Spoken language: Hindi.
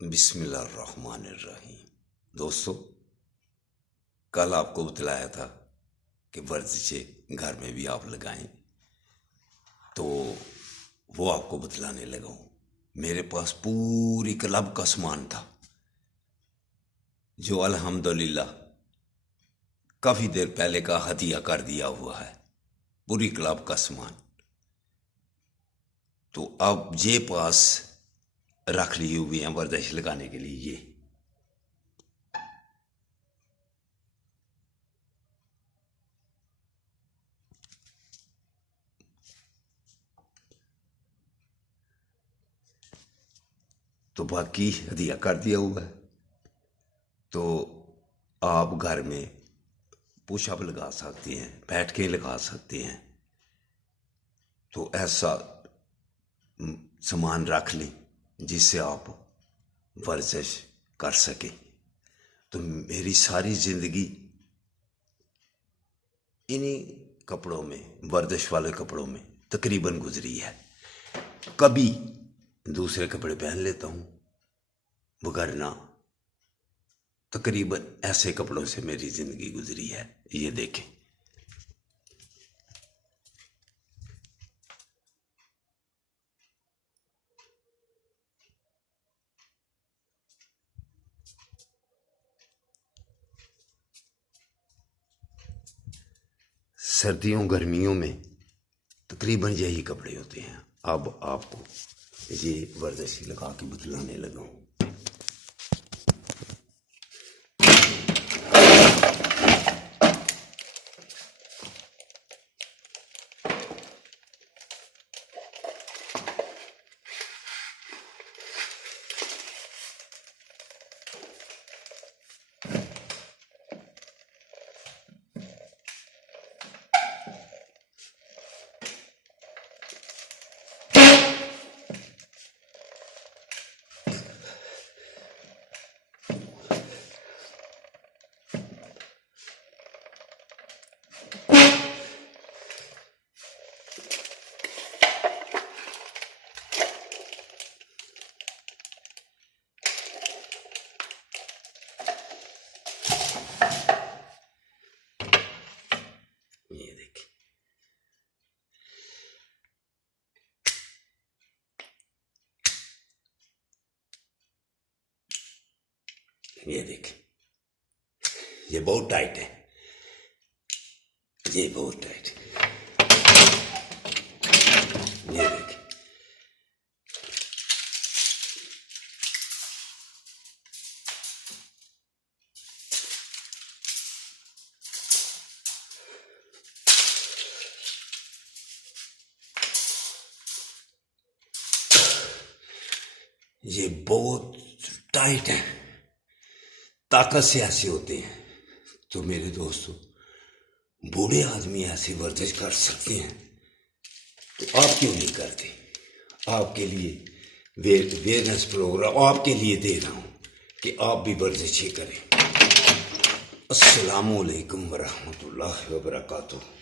बिस्मिल्लाहिर्रहमानिर्रहीम। दोस्तों, कल आपको बतलाया था कि वर्जिशें घर में भी आप लगाएं, तो वो आपको बतलाने लगा हूँ। मेरे पास पूरी क्लब का सामान था जो अल्हम्दुलिल्लाह काफ़ी देर पहले का हदिया कर दिया हुआ है, पूरी क्लब का सामान। तो अब ये पास रख लिए हुए हैं वर्जिश लगाने के लिए। ये तो बाकी हदिया कर दिया हुआ है। तो आप घर में पुशअप लगा सकते हैं, बैठ के लगा सकते हैं। तो ऐसा सामान रख लें जिससे आप वर्जिश कर सकें। तो मेरी सारी ज़िंदगी इन्हीं कपड़ों में, वर्जिश वाले कपड़ों में तकरीबन गुजरी है। कभी दूसरे कपड़े पहन लेता हूँ, वगरना तकरीबन ऐसे कपड़ों से मेरी ज़िंदगी गुजरी है। ये देखें, सर्दियों गर्मियों में तकरीबन यही कपड़े होते हैं। अब आपको ये वर्जिश लगा के बतलाने लगा हूँ। ये देखें, ये देखें, ये बहुत टाइट है, ये बहुत टाइट है। ये देखें, ये बहुत टाइट है, ताकत से ऐसे होते हैं। तो मेरे दोस्तों, बूढ़े आदमी ऐसे वर्जिश कर सकते हैं, तो आप क्यों नहीं करते? आपके लिए अवेयरनेस प्रोग्राम आपके लिए दे रहा हूँ कि आप भी वर्जिशें करें। अस्सलामु अलैकुम वरहमतुल्लाहि वबरकातुहू।